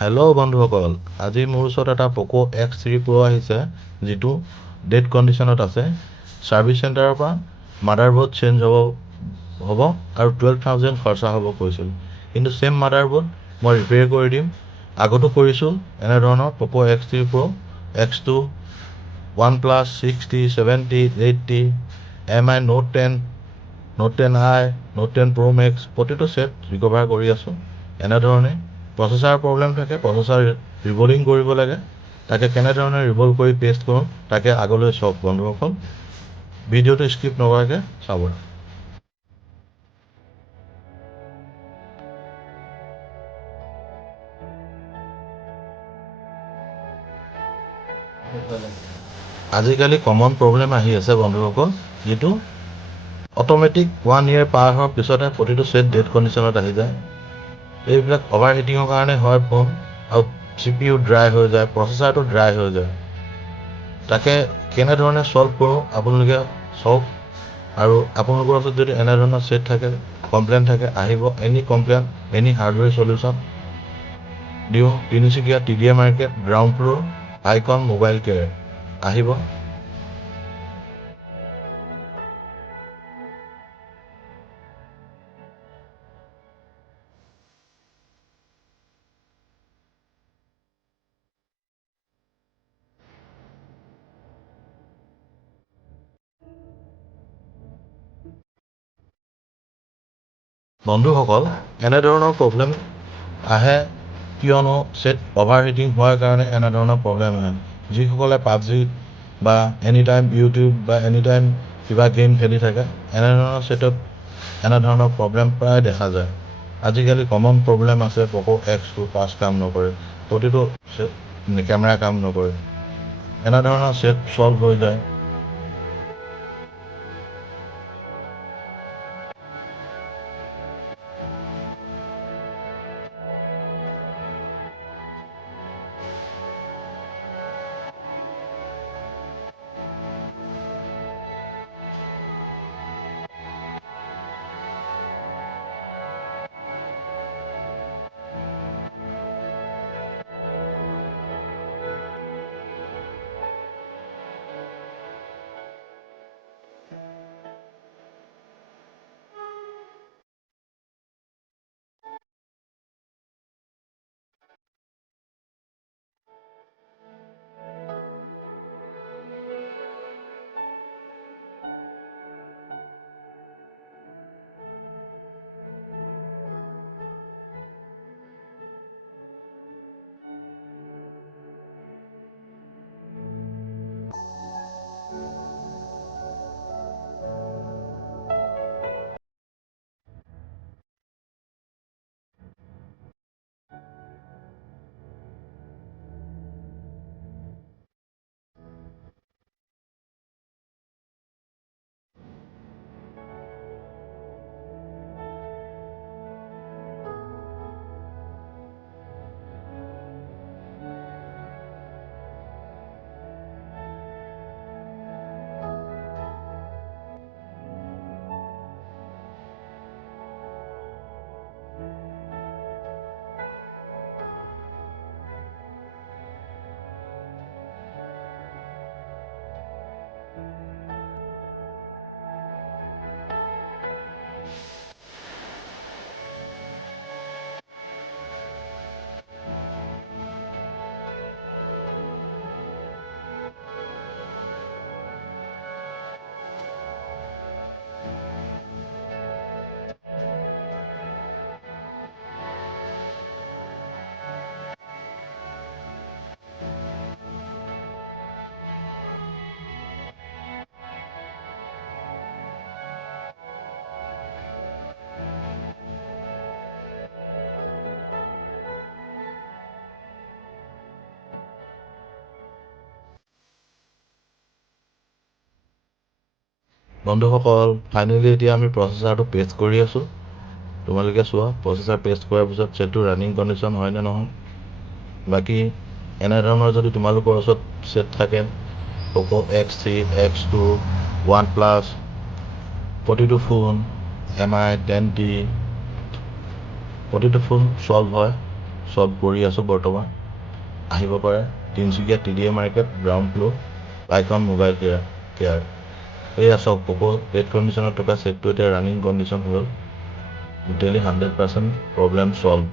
Hello' বন্ধুসকল, আজি মোৰ ওচৰত এটা প'ক' X3 Pro আহিছে, যিটো ডেড কণ্ডিশ্যনত আছে। ছাৰ্ভিচ চেণ্টাৰৰ পৰা মাডাৰবোৰ্ড চেঞ্জ হ'ব আৰু 12,000 খৰচা হ'ব কৈছিল, কিন্তু ছেম মাডাৰবোৰ্ড মই ৰিপেয়াৰ কৰি দিম। আগতো কৰিছোঁ এনেধৰণৰ Poco' X3 Pro, X2, OnePlus 60, 70, 80, MI Note 10, Note 10i, Note 10 Pro Max প্ৰতিটো ছেট ৰিকভাৰ কৰি আছোঁ। এনেধৰণে প্ৰচেছাৰ প্ৰব্লেম থাকে, প্ৰচেছাৰ ৰিবলিং কৰিব লাগে। তাকে কেনেধৰণে ৰিবল কৰি পেষ্ট কৰোঁ তাকে আগলৈ চাওক বন্ধুসকল। ভিডিঅ'টো স্কিপ নকৰাকৈ চাব। আজিকালি কমন প্ৰব্লেম আহি আছে বন্ধুসকল, যিটো অট'মেটিক 1 year পাৰ হোৱাৰ পিছতে প্ৰতিটো ছেট ডেড কণ্ডিশ্যনত আহি যায়। এইবিলাক অভাৰ হিটিঙৰ কাৰণে হয় ফোন, আৰু CPU ড্ৰাই হৈ যায়, প্ৰচেছাৰটো ড্ৰাই হৈ যায়। তাকে কেনেধৰণে ছল্ভ কৰোঁ আপোনালোকে চাওক। আৰু আপোনালোকৰ ওচৰত যদি এনেধৰণৰ ছেট থাকে, কমপ্লেইন থাকে, আহিব। Any complain, any hardware solution দিওঁ। তিনিচুকীয়া TDA market, ground floor, icon mobile care, আহিব। বন্ধুসকল, এনেধৰণৰ প্ৰব্লেম আহে কিয়নো ছেট অভাৰ হিটিং হোৱাৰ কাৰণে এনেধৰণৰ প্ৰব্লেম আহে। যিসকলে PUBG বা এনি টাইম ইউটিউব বা এনি টাইম কিবা গেম খেলি থাকে, এনেধৰণৰ ছেটত এনেধৰণৰ প্ৰব্লেম প্ৰায় দেখা যায়। আজিকালি কমন প্ৰব্লেম আছে, প'ক' X2 ফাষ্ট কাম নকৰে, প্ৰতিটো কেমেৰা কাম নকৰে। এনেধৰণৰ ছেট ছল্ভ হৈ যায়। বন্ধুসকল, ফাইনেলি এতিয়া আমি প্ৰচেছাৰটো পেষ্ট কৰি আছোঁ। তোমালোকে চোৱা, প্ৰচেছাৰ পেষ্ট কৰাৰ পিছত ছেটটো ৰানিং কণ্ডিশ্যন হয় নে নহয়। বাকী এনেধৰণৰ যদি তোমালোকৰ ওচৰত ছেট থাকে, প'ক' X3, X2, OnePlus, প্ৰতিটো ফোন, MI 10T, প্ৰতিটো ফোন ছল্ভ হয়। চল্ভ কৰি আছোঁ বৰ্তমান। আহিব পাৰে Tinsukia TDA market ground floor icon mobile care. এয়া চাওক পক' ডেড কণ্ডিশ্যনত থকা ছেটটো এতিয়া ৰানিং কণ্ডিশ্যন হ'ল। Totally 100% problem solve.